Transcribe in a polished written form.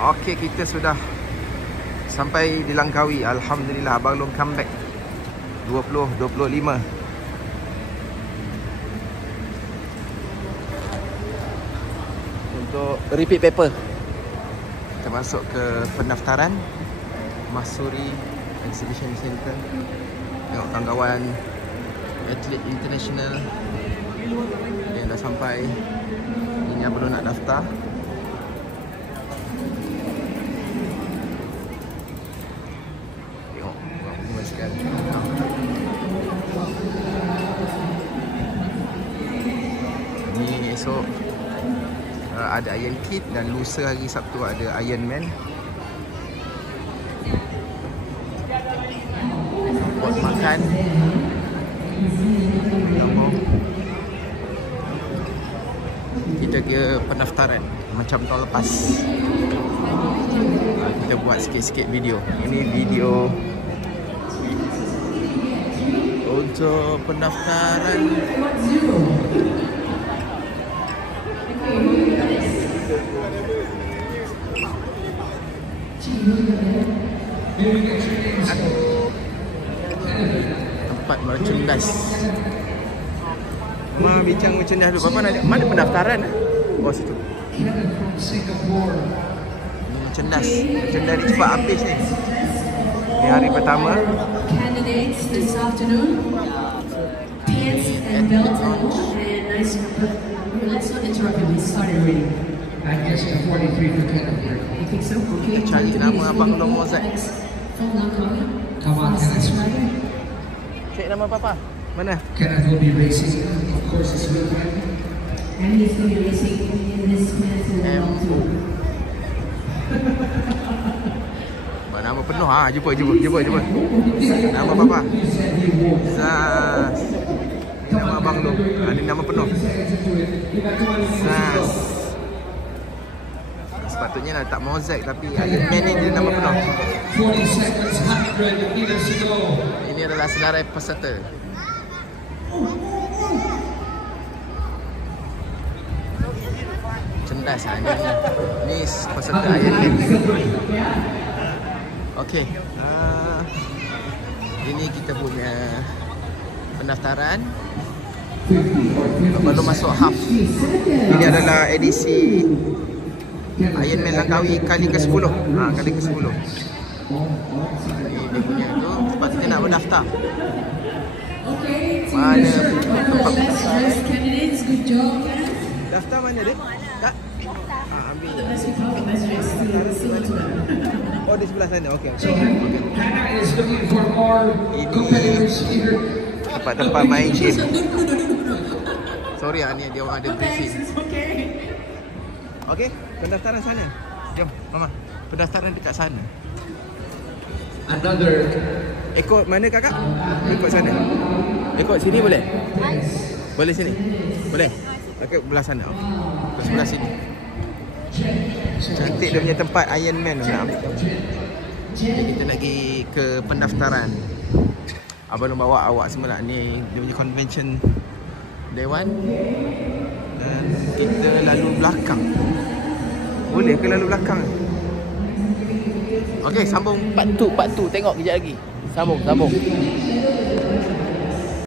Okey, kita sudah sampai di Langkawi. Alhamdulillah, Abang Long comeback 2025. Untuk repeat paper, kita masuk ke pendaftaran Mahsuri Exhibition Center. Tengok kawan-kawan atlet international yang dah sampai. Ini yang belum nak daftar. Tengok ramai sekali. Ni esok ada Iron Kid dan lusa hari Sabtu ada Iron Man. Buat makan. Kita ke pendaftaran macam tahun lepas. Kita buat sikit-sikit video. Ini video untuk pendaftaran. Tempat merchandise. Mama bincang merchandise dulu. Papa nak mana pendaftaran? Oh, situ. Ini merchandise. Merchandise ni cepat habis ni. Ni hari pertama. Candidates this afternoon. Pants and belt and nice. Let's not interrupt him. He started already. I guess 43 for candidate. You think so? Okay. Kita cari nama Abang Long Mozart. From Langkawi. Come on, Kenneth. Cek nama Papa. Mana? Kenneth will be racing. Of course, it's with him. And he's going to be racing in this Pants and belt too. Nama penuh. Jumpa. Nama Papa. Zaz. Nama Abang Long. Ini nama penuh. Zaz. Sepatutnya nak letak Mozart, tapi Iron Man ni dia nama penuh. 40 seconds, 100 meters to go. Ini adalah senarai peserta. Cerdas ni peserta Iron Man. Okey. Ini kita punya pendaftaran. Baru masuk half. Ini adalah edisi Iron Man Langkawi kali ke-10. Kali ke-10. Ini dia punya tu. Lepas kita nak berdaftar. Mana tempat Candidates, good job. daftar mana dia? Tak? Ambil. Oh, di sebelah sana. Okey. Hannah is looking for more competitors here. Tempat-tempat main game. Sorry ni dia orang ada briefing. Okey, pendaftaran sana. Jom, Mama. Pendaftaran dekat sana. Another. Ikut mana kakak? Ikut sana. Ikut sini boleh? Boleh sini? Boleh? Okey, belah sana. Ke sebelah sini. Cantik dia punya tempat Iron Man tu nak ambil. Jadi kita nak pergi ke pendaftaran. Abang Long bawa awak semua nak ni dia punya convention Dewan. Dan kita lalu belakang. Boleh ke lalu belakang? Okey, sambung part 2. Tengok kejap lagi. Sambung.